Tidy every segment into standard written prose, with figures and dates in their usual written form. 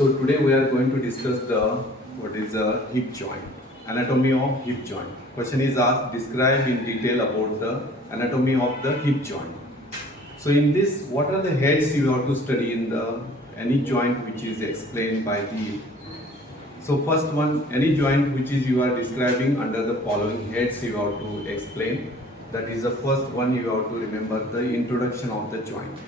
So today we are going to discuss what is a hip joint, anatomy of hip joint. Question is asked, describe in detail about the anatomy of the hip joint. So in this, what are the heads you have to study in the any joint which is explained by the. So first one, any joint which is you are describing under the following heads you have to explain. That is the first one, you have to remember the introduction of the joint.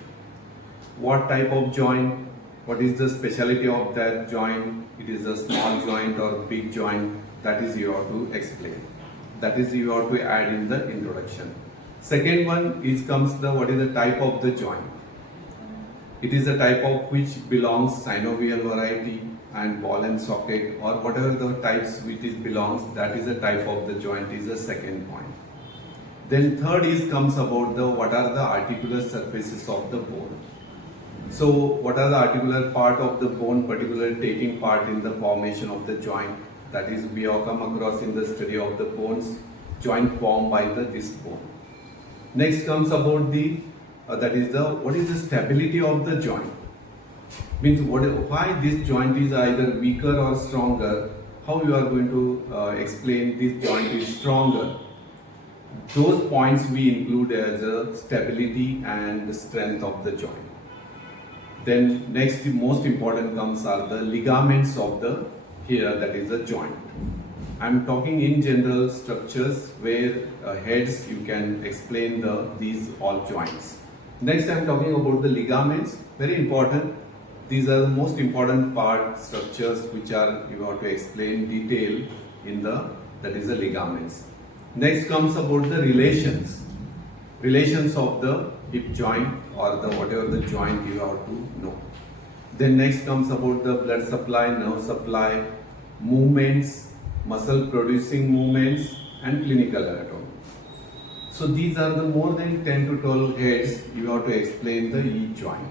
What type of joint? What is the speciality of that joint? It is a small joint or big joint? That is you have to explain. That is you have to add in the introduction. Second one is comes the what is the type of the joint. It is a type of which belongs synovial variety and ball and socket, or whatever the types which is belongs, that is the type of the joint is the second point. Then third is comes about the what are the articular surfaces of the bone. So what are the articular part of the bone particularly taking part in the formation of the joint? That is we have come across in the study of the bones, joint formed by this bone. Next comes about the that is the what is the stability of the joint. Means why this joint is either weaker or stronger. How you are going to explain this joint is stronger. Those points we include as a stability and the strength of the joint. Then next, the most important comes are the ligaments of the here, that is a joint. I am talking in general structures where heads you can explain these all joints. Next I am talking about the ligaments, very important. These are the most important part structures which are you have to explain detail in that is the ligaments. Next comes about the relations of the hip joint or the whatever the joint you have to know. Then next comes about the blood supply, nerve supply, movements, muscle producing movements, and clinical anatomy. So these are the more than 10 to 12 heads you have to explain the each joint.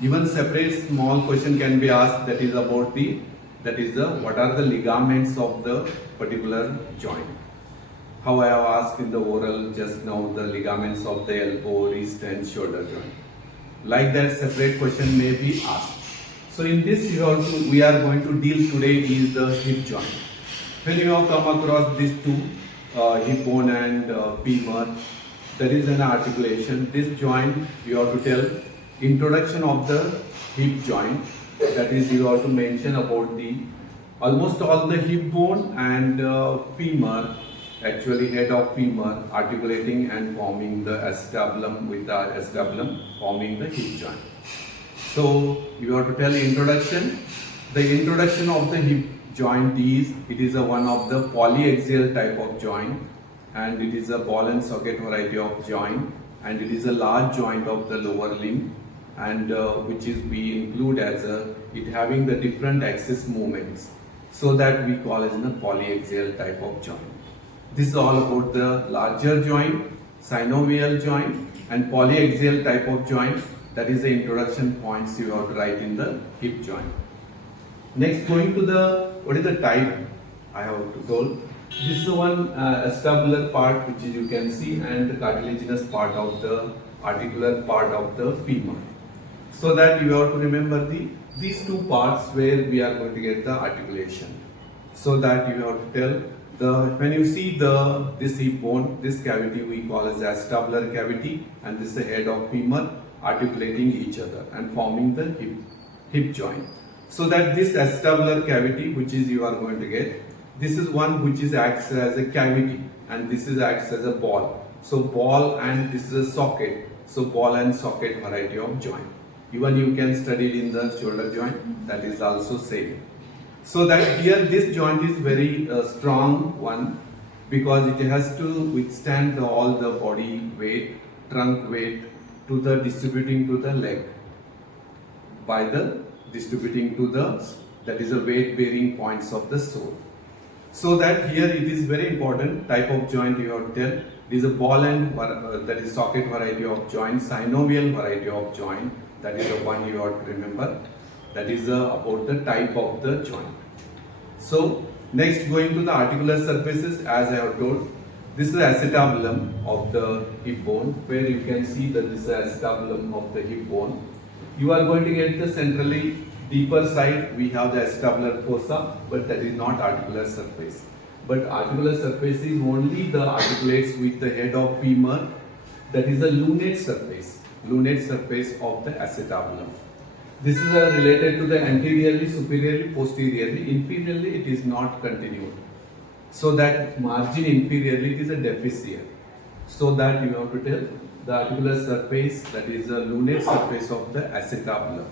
Even separate small question can be asked, that is about the what are the ligaments of the particular joint. How I have asked in the oral just now, the ligaments of the elbow, wrist and shoulder joint. Like that separate question may be asked. So in this we are going to deal today is the hip joint. When you have come across these two, hip bone and femur, there is an articulation. This joint you have to tell introduction of the hip joint. That is you have to mention about the almost all the hip bone and femur, actually head of femur articulating and forming the acetabulum with the acetabulum forming the hip joint. So you have to tell introduction. The introduction of the hip joint is, it is one of the polyaxial type of joint, and it is a ball and socket variety of joint, and it is a large joint of the lower limb, and which is we include as it having the different axis movements, so that we call as a polyaxial type of joint. This is all about the larger joint, synovial joint, and polyaxial type of joint. That is the introduction points you have to write in the hip joint. Next, going to the what is the type I have to told. This is one acetabular part which is you can see, and the cartilaginous part of the articular part of the femur. So that you have to remember these two parts where we are going to get the articulation. So that you have to tell. When you see this hip bone, this cavity we call as acetabular cavity, and this is the head of femur articulating each other and forming the hip joint. So that this acetabular cavity which is you are going to get, this is one which is acts as a cavity, and this is acts as a ball. So ball, and this is a socket. So ball and socket variety of joint. Even you can study it in the shoulder joint, that is also same. So that here this joint is very strong one, because it has to withstand all the body weight, trunk weight to the distributing to the leg by the distributing to that is the weight bearing points of the sole. So that here it is very important type of joint you have to tell. It is a ball and that is socket variety of joint, synovial variety of joint. That is the one you have to remember. That is about the type of the joint. So next, going to the articular surfaces, as I have told, this is the acetabulum of the hip bone, where you can see that this is the acetabulum of the hip bone. You are going to get the centrally deeper side we have the acetabular fossa, but that is not articular surface. But articular surface is only the articulates with the head of femur, that is the lunate surface of the acetabulum. This is related to the anteriorly, superiorly, posteriorly. Inferiorly it is not continued. So that margin inferiorly it is a deficient. So that you have to tell the articular surface, that is the lunate surface of the acetabulum.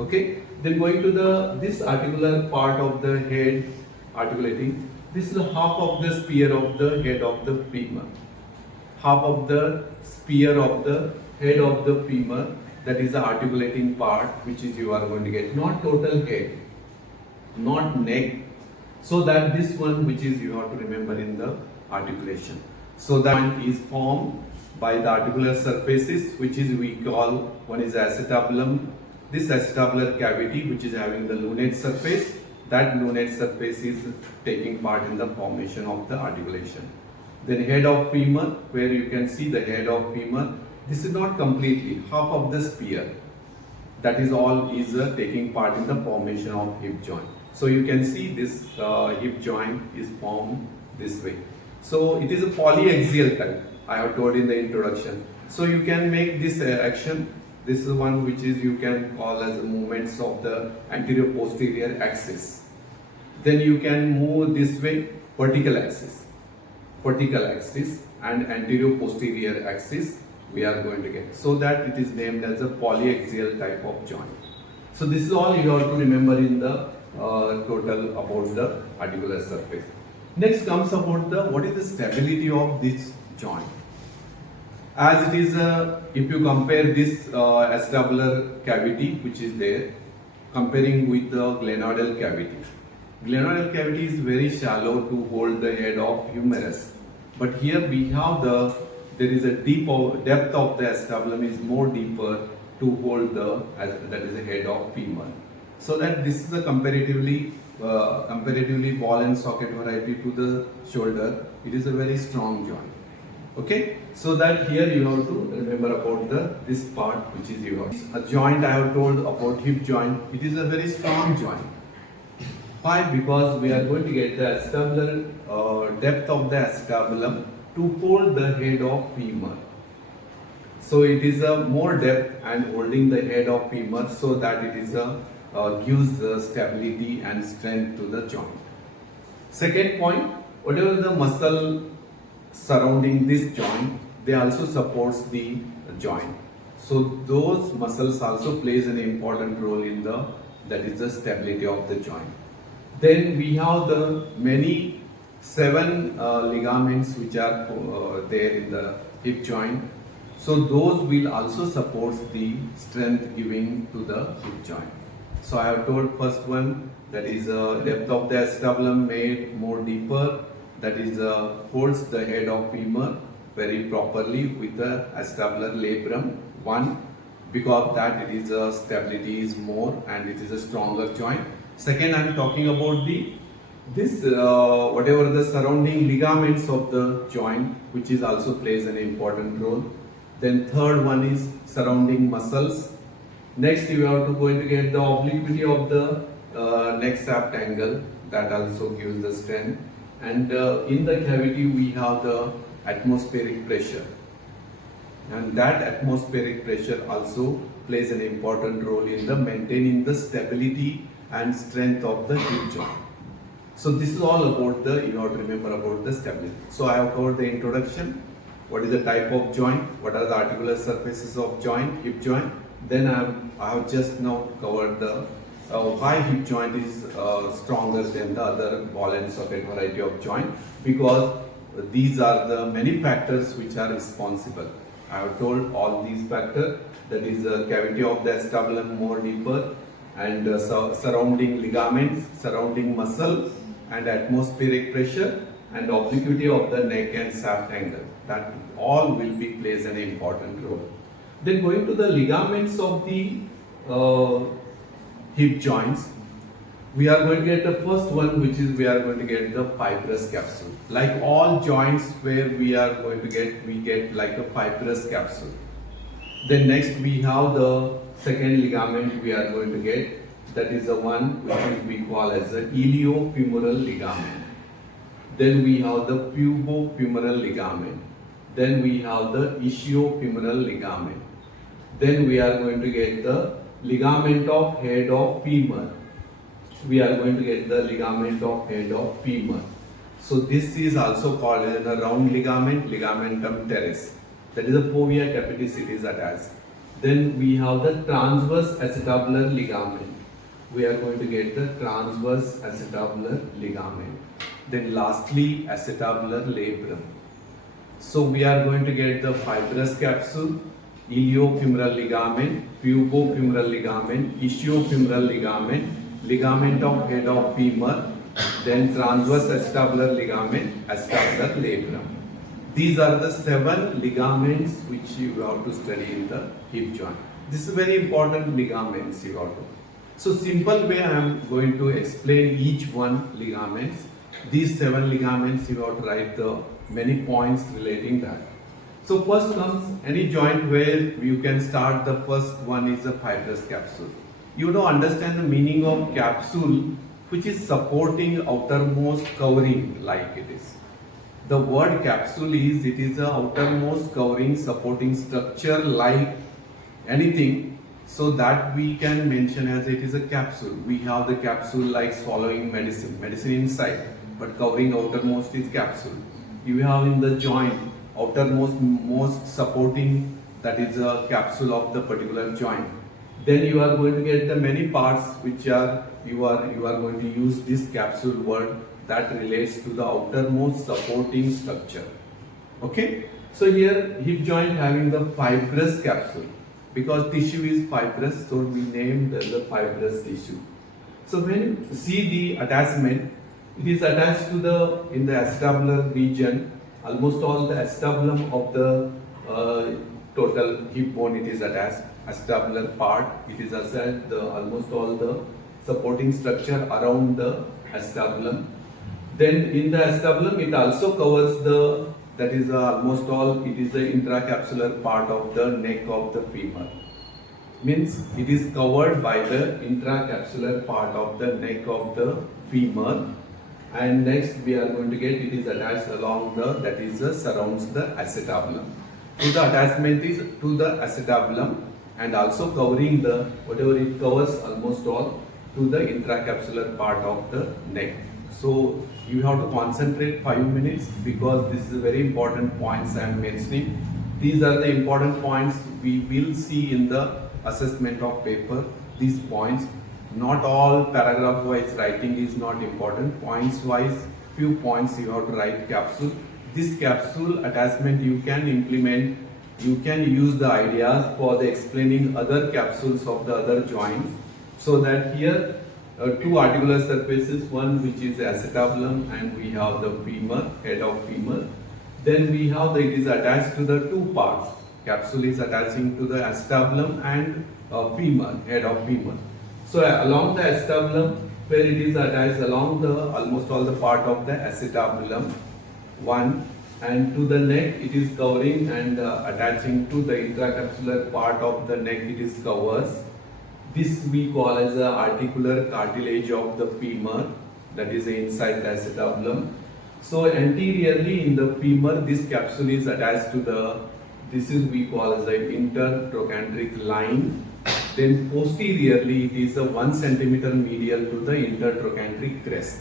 Okay. Then going to this articular part of the head articulating. This is half of the sphere of the head of the femur. Half of the sphere of the head of the femur, that is the articulating part, which is you are going to get, not total head, not neck. So that this one which is you have to remember in the articulation. So that one is formed by the articular surfaces, which is we call, one is acetabulum, this acetabular cavity which is having the lunate surface. That lunate surface is taking part in the formation of the articulation. Then head of femur, where you can see the head of femur. This is not completely, half of the sphere. That is all is taking part in the formation of hip joint. So you can see this hip joint is formed this way. So it is a polyaxial type, I have told in the introduction. So you can make this action. This is one which is you can call as movements of the anterior posterior axis. Then you can move this way, vertical axis and anterior posterior axis we are going to get. So that it is named as a polyaxial type of joint. So this is all you have to remember in the total about the articular surface. Next comes about the what is the stability of this joint. As it is, if you compare this acetabular cavity which is there, comparing with the glenoidal cavity. Glenoidal cavity is very shallow to hold the head of humerus, but here we have there is a depth of the acetabulum is more deeper to hold that is the head of femur. So that this is a comparatively ball and socket variety to the shoulder. It is a very strong joint. Okay, so that here you have to remember about this part which is yours. A joint I have told about hip joint. It is a very strong joint. Why? Because we are going to get the acetabular depth of the acetabulum to hold the head of femur. So it is a more depth and holding the head of femur, so that it is gives the stability and strength to the joint. Second point, whatever the muscle surrounding this joint, they also supports the joint. So those muscles also plays an important role in that is the stability of the joint. Then we have the many 7 ligaments which are there in the hip joint. So those will also support the strength giving to the hip joint. So I have told first one, that is depth of the acetabulum made more deeper, that is holds the head of femur very properly with the acetabular labrum. One, because that it is stability is more and it is a stronger joint. Second, I am talking about whatever the surrounding ligaments of the joint, which is also plays an important role. Then third one is surrounding muscles. Next you have to going to get the obliquity of the neck shaft angle, that also gives the strength. And in the cavity we have the atmospheric pressure, and that atmospheric pressure also plays an important role in the maintaining the stability and strength of the hip joint. So this is all about you have to remember about the stability. So I have covered the introduction, what is the type of joint, what are the articular surfaces of joint, hip joint. Then I have just now covered the why hip joint is stronger than the other ball and socket variety of joint, because these are the many factors which are responsible. I have told all these factors, that is the cavity of the acetabulum more deeper, and surrounding ligaments, surrounding muscle, and atmospheric pressure, and obliquity of the neck and shaft angle. That all will be plays an important role. Then going to the ligaments of the hip joints, we are going to get the first one, which is we are going to get the fibrous capsule. Like all joints where we are going to get, we get like a fibrous capsule. Then next we have the second ligament we are going to get, that is the one which we call as the iliofemoral ligament. Then we have the pubofemoral ligament. Then we have the ischiofemoral ligament. Then we are going to get the ligament of head of femur. We are going to get the ligament of head of femur. So this is also called as the round ligament, ligamentum teres. That is the fovea capitis, it is attached. Then we have the transverse acetabular ligament. We are going to get the transverse acetabular ligament. Then lastly, acetabular labrum. So we are going to get the fibrous capsule, iliofemoral ligament, pubofemoral ligament, ischiofemoral ligament, ligament of head of femur, then transverse acetabular ligament, acetabular labrum. These are the 7 ligaments which you have to study in the hip joint. This is very important ligaments you have to. So simple way I am going to explain each one ligaments. These 7 ligaments you have to write the many points relating that. So first comes any joint where you can start. The first one is a fibrous capsule. You know, understand the meaning of capsule, which is supporting outermost covering like it is. The word capsule is, it is the outermost covering supporting structure like anything, so that we can mention as it is a capsule. We have the capsule like swallowing medicine inside, but covering outermost is capsule. You have in the joint outermost supporting, that is a capsule of the particular joint. Then you are going to get the many parts which are you are going to use this capsule word that relates to the outermost supporting structure. Okay, so here hip joint having the fibrous capsule, because tissue is fibrous, so we named the fibrous tissue. So when you see the attachment, it is attached to the in the acetabular region. Almost all the acetabulum of the total hip bone, it is attached. Acetabular part, it is attached almost all the supporting structure around the acetabulum. Then in the acetabulum, it also covers the, that is almost all, it is the intracapsular part of the neck of the femur. Means it is covered by the intracapsular part of the neck of the femur. And next we are going to get, it is attached along the, that is surrounds the acetabulum. So the attachment is to the acetabulum and also covering the, whatever it covers almost all, to the intracapsular part of the neck. So you have to concentrate 5 minutes, because this is very important points I am mentioning. These are the important points we will see in the assessment of paper. These points, not all paragraph wise writing is not important. Points wise, few points you have to write capsule. This capsule attachment you can implement, you can use the ideas for the explaining other capsules of the other joints. So that here two articular surfaces, one which is acetabulum and we have the femur, head of femur. Then we have the, it is attached to the two parts. Capsule is attaching to the acetabulum and femur, head of femur. So along the acetabulum, where it is attached along the almost all the part of the acetabulum, one, and to the neck it is covering and attaching to the intracapsular part of the neck, it is covers. This we call as the articular cartilage of the femur, that is inside the acetabulum. So anteriorly in the femur, this capsule is attached to the, this is we call as the intertrochanteric line. Then posteriorly it is a 1 centimeter medial to the intertrochanteric crest.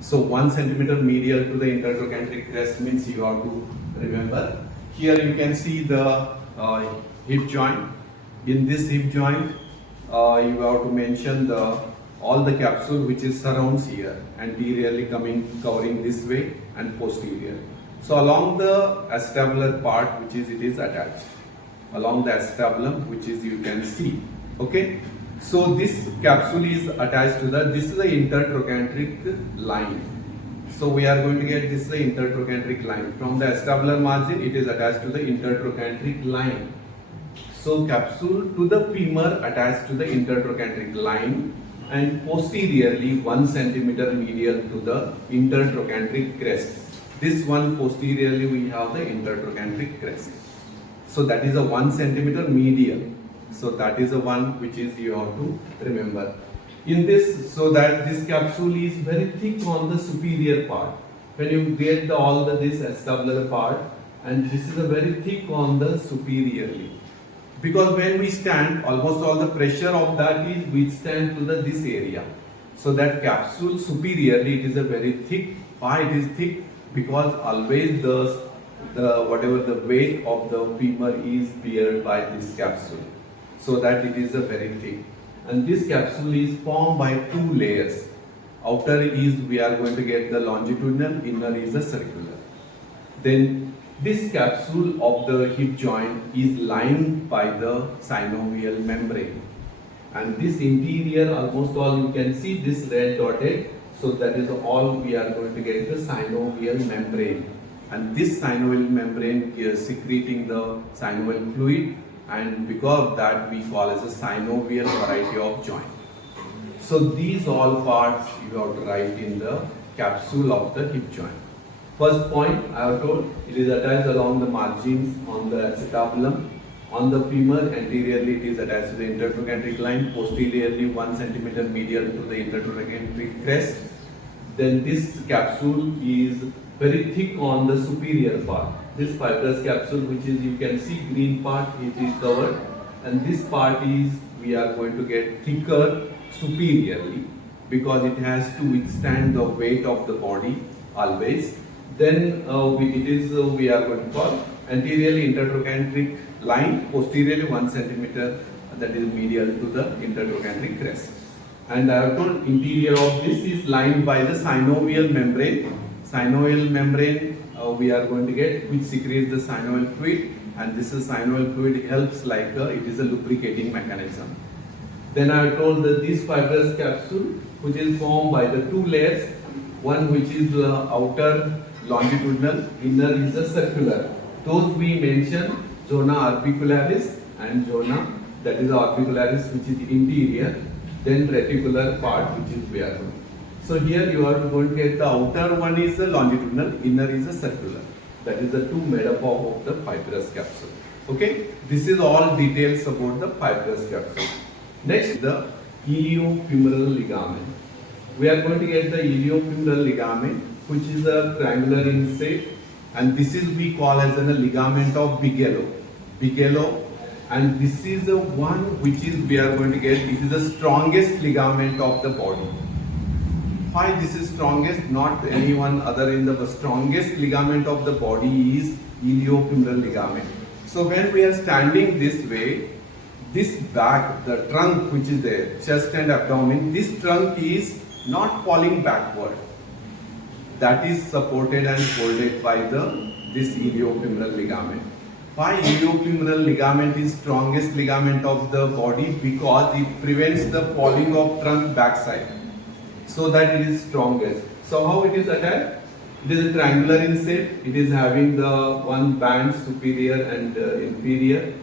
So 1 centimeter medial to the intertrochanteric crest means you have to remember. Here you can see the hip joint. In this hip joint, you have to mention the all the capsule which is surrounds here, anteriorly covering this way and posterior. So along the acetabular part, which is it is attached along the acetabulum, which is you can see. Okay. So this capsule is attached to the, this is the intertrochanteric line. So we are going to get this the intertrochanteric line. From the acetabular margin, it is attached to the intertrochanteric line. So capsule to the femur attached to the intertrochanteric line, and posteriorly 1 centimeter medial to the intertrochanteric crest. This one posteriorly we have the intertrochanteric crest. So that is a 1 centimeter medial. So that is the one which is you have to remember. In this, so that this capsule is very thick on the superior part. When you get this acetabular part, and this is a very thick on the superiorly. Because when we stand, almost all the pressure of that is withstand to this area. So that capsule superiorly, it is a very thick. Why it is thick? Because always the whatever the weight of the femur is beared by this capsule. So that it is a very thick. And this capsule is formed by two layers. Outer is we are going to get the longitudinal, inner is the circular. Then this capsule of the hip joint is lined by the synovial membrane. And this interior, almost all you can see this red dotted. So that is all we are going to get the synovial membrane. And this synovial membrane is secreting the synovial fluid, and because of that we call as a synovial variety of joint. So these all parts you have to write in the capsule of the hip joint. First point I have told, it is attached along the margins on the acetabulum. On the femur, anteriorly it is attached to the intertrochanteric line, posteriorly 1 cm medial to the intertrochanteric crest. Then this capsule is very thick on the superior part. This fibrous capsule, which is you can see green part, it is covered, and this part is we are going to get thicker superiorly because it has to withstand the weight of the body always. Then we are going to call anteriorly intertrochanteric line, posteriorly 1 cm, that is medial to the intertrochanteric crest. And I have told interior of this is lined by the synovial membrane. Synovial membrane we are going to get, which secretes the synovial fluid, and this is synovial fluid helps like it is a lubricating mechanism. Then I have told that this fibrous capsule, which is formed by the two layers, one which is outer longitudinal, inner is the circular. Those we mentioned, zona orbicularis and zona, that is orbicularis, which is interior, then reticular part, which is where. So here you are going to get the outer one is the longitudinal, inner is the circular. That is the two made up of the fibrous capsule. Okay, this is all details about the fibrous capsule. Next, the iliofemoral ligament. We are going to get the iliofemoral ligament, which is a triangular in shape, and this is we call as a ligament of Bigelow, and this is the one which is we are going to get. It is the strongest ligament of the body. Why this is strongest? Not anyone other in the strongest ligament of the body is iliofemoral ligament. So when we are standing this way, this back, the trunk which is there, chest and abdomen, this trunk is not falling backward. That is supported and folded by this iliofemoral ligament. Why iliofemoral ligament is strongest ligament of the body? Because it prevents the falling of trunk backside. So that it is strongest. So how it is attached? It is a triangular in shape. It is having the one band superior and inferior.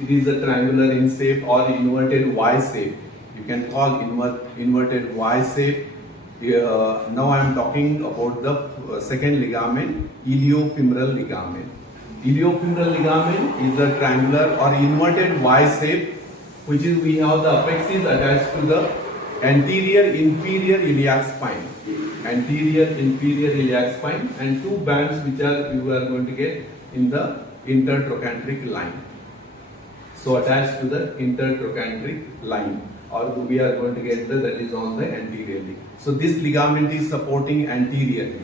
It is a triangular in shape or inverted Y shape. You can call inverted Y shape. Now I am talking about the second ligament, iliofemoral ligament. Iliofemoral ligament is a triangular or inverted Y shape, which is we have the apex is attached to the anterior inferior iliac spine. Anterior inferior iliac spine, and two bands which are you are going to get in the intertrochanteric line. So attached to the intertrochanteric line, or we are going to get that is on the anteriorly. So this ligament is supporting anteriorly.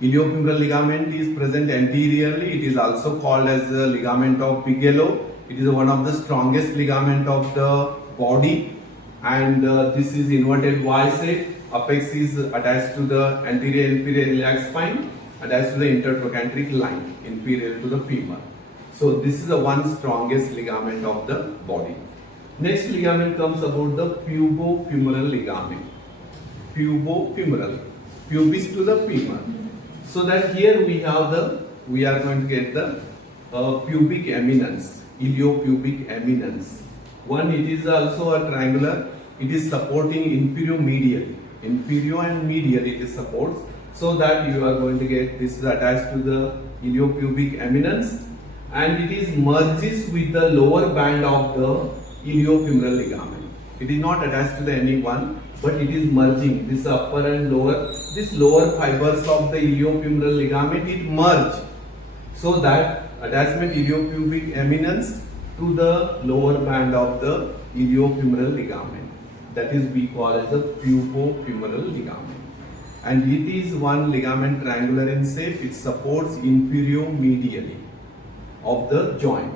Iliofemoral ligament is present anteriorly. It is also called as the ligament of Bigelow. It is one of the strongest ligament of the body, and this is inverted Y shape. Apex is attached to the anterior inferior iliac spine, attached to the intertrochanteric line inferior to the femur. So this is the one strongest ligament of the body. Next ligament comes about the pubofemoral ligament. Pubofemoral, pubis to the femur. So that here we are going to get the pubic eminence, iliopubic eminence. One, it is also a triangular. It is supporting inferior medially. Inferior and medial it is supports. So that you are going to get this is attached to the iliopubic eminence, and it is merges with the lower band of the iliofemoral ligament. It is not attached to the any one, but it is merging this upper and lower. This lower fibers of the iliofemoral ligament, it merge, so that attachment iliopubic eminence to the lower band of the iliofemoral ligament. That is we call as the pubofemoral ligament. And it is one ligament triangular in shape. It supports inferior medially of the joint.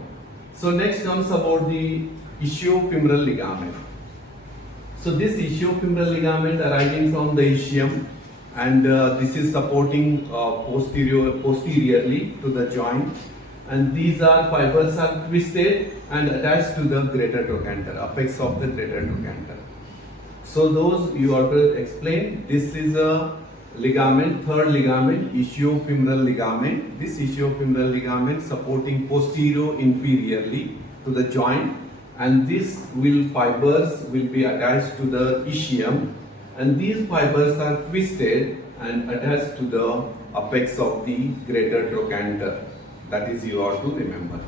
So next comes about the ischiofemoral ligament. So this ischiofemoral ligament arising from the ischium, and this is supporting posteriorly to the joint, and these are fibers are twisted and attached to the greater trochanter, apex of the greater trochanter. So those you have to explain. This is a ligament, third ligament, ischiofemoral ligament. This ischiofemoral ligament supporting posterior inferiorly to the joint, and these fibers will be attached to the ischium, and these fibers are twisted and attached to the apex of the greater trochanter. That is you have to remember.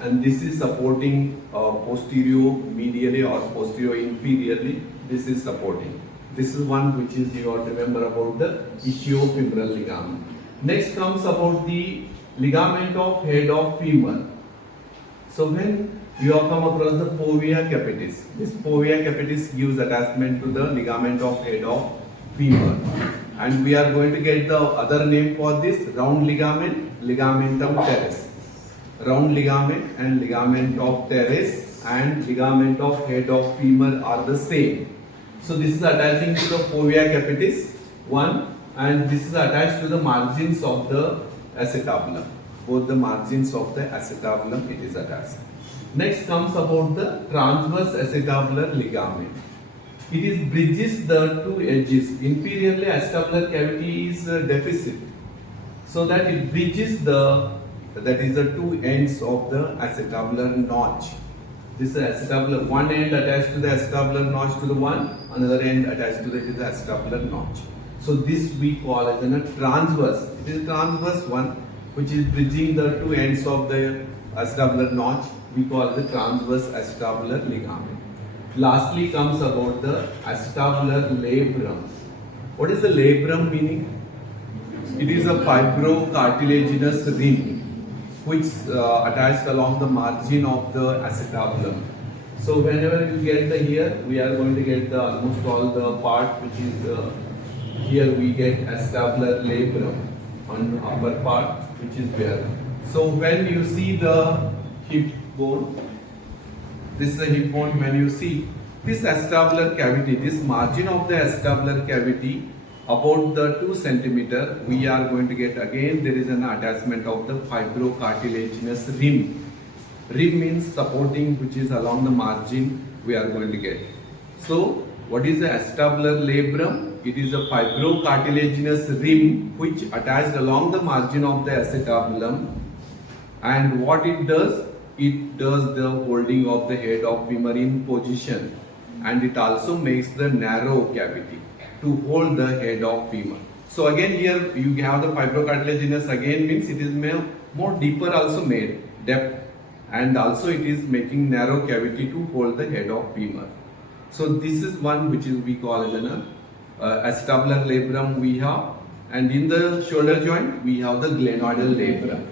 And this is supporting posterior medially or posterior inferiorly. This is supporting. This is one which is you have to remember about the ischiofemoral ligament. Next comes about the ligament of head of femur. So when you have come across the fovea capitis, this fovea capitis gives attachment to the ligament of head of femur, and we are going to get the other name for this round ligament, ligamentum teres. Round ligament and ligament of teres and ligament of head of femur are the same. So this is attaching to the fovea capitis one, and this is attached to the margins of the acetabulum. Both the margins of the acetabulum it is attached. Next comes about the transverse acetabular ligament. It is bridges the two edges. Inferiorly acetabular cavity is deficit, so that it bridges the two ends of the acetabular notch. This is acetabular, one end attached to the acetabular notch to the one, another end attached to the acetabular notch. So this we call as a transverse. It is transverse one which is bridging the two ends of the acetabular notch. We call the transverse acetabular ligament. Lastly comes about the acetabular labrum. What is the labrum meaning? It is a fibrocartilaginous rim which attached along the margin of the acetabulum. So whenever you get the here, we are going to get the almost all the part which is here we get acetabular labrum on the upper part which is there. So when you see the hip bone, this is a hip bone. When you see this acetabular cavity, this margin of the acetabular cavity about the 2 centimeter, we are going to get again there is an attachment of the fibrocartilaginous rim. Rim means supporting which is along the margin we are going to get. So what is the acetabular labrum? It is a fibrocartilaginous rim which attached along the margin of the acetabulum, and what it does the holding of the head of femur in position, and it also makes the narrow cavity to hold the head of femur. So again here you have the fibrocartilaginous, again means it is more deeper also made, depth, and also it is making narrow cavity to hold the head of femur. So this is one which is we call as an acetabular labrum we have, and in the shoulder joint we have the glenoidal labrum.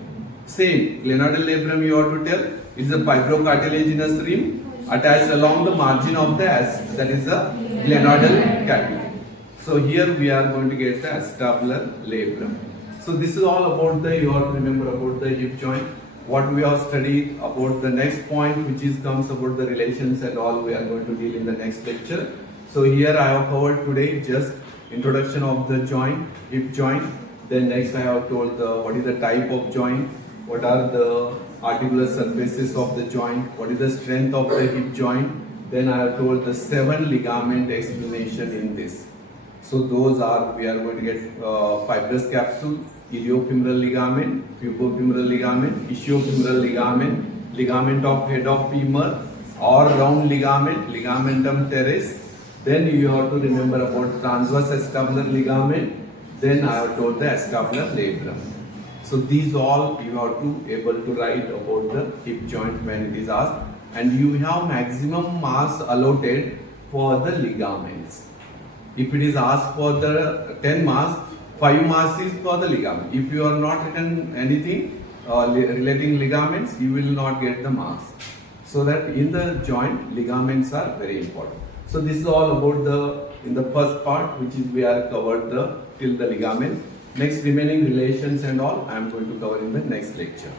Same glenoidal labrum you have to tell is a fibrocartilaginous rim attached along the margin of the that is a glenoidal cavity. So here we are going to get the acetabular labrum. So this is all about the, you have to remember about the hip joint. What we have studied about the next point which is comes about the relations and all we are going to deal in the next lecture. So here I have covered today just introduction of the joint, hip joint. Then next I have told what is the type of joint, what are the articular surfaces of the joint, what is the strength of the hip joint. Then I have told the 7 ligament explanation in this. So those are, we are going to get fibrous capsule, iliofemoral ligament, pubofemoral ligament, ischiofemoral ligament, ligament of head of femur or round ligament, ligamentum teres. Then you have to remember about transverse acetabular ligament. Then I have told the acetabular labrum. So these all you have to able to write about the hip joint when it is asked. and you have maximum mass allotted for the ligaments. If it is asked for the 10 mass, 5 mass is for the ligament. If you are not written anything relating ligaments, you will not get the mass. So that in the joint, ligaments are very important. So this is all about in the first part, which is we are covered till the ligaments. Next remaining relations and all I am going to cover in the next lecture.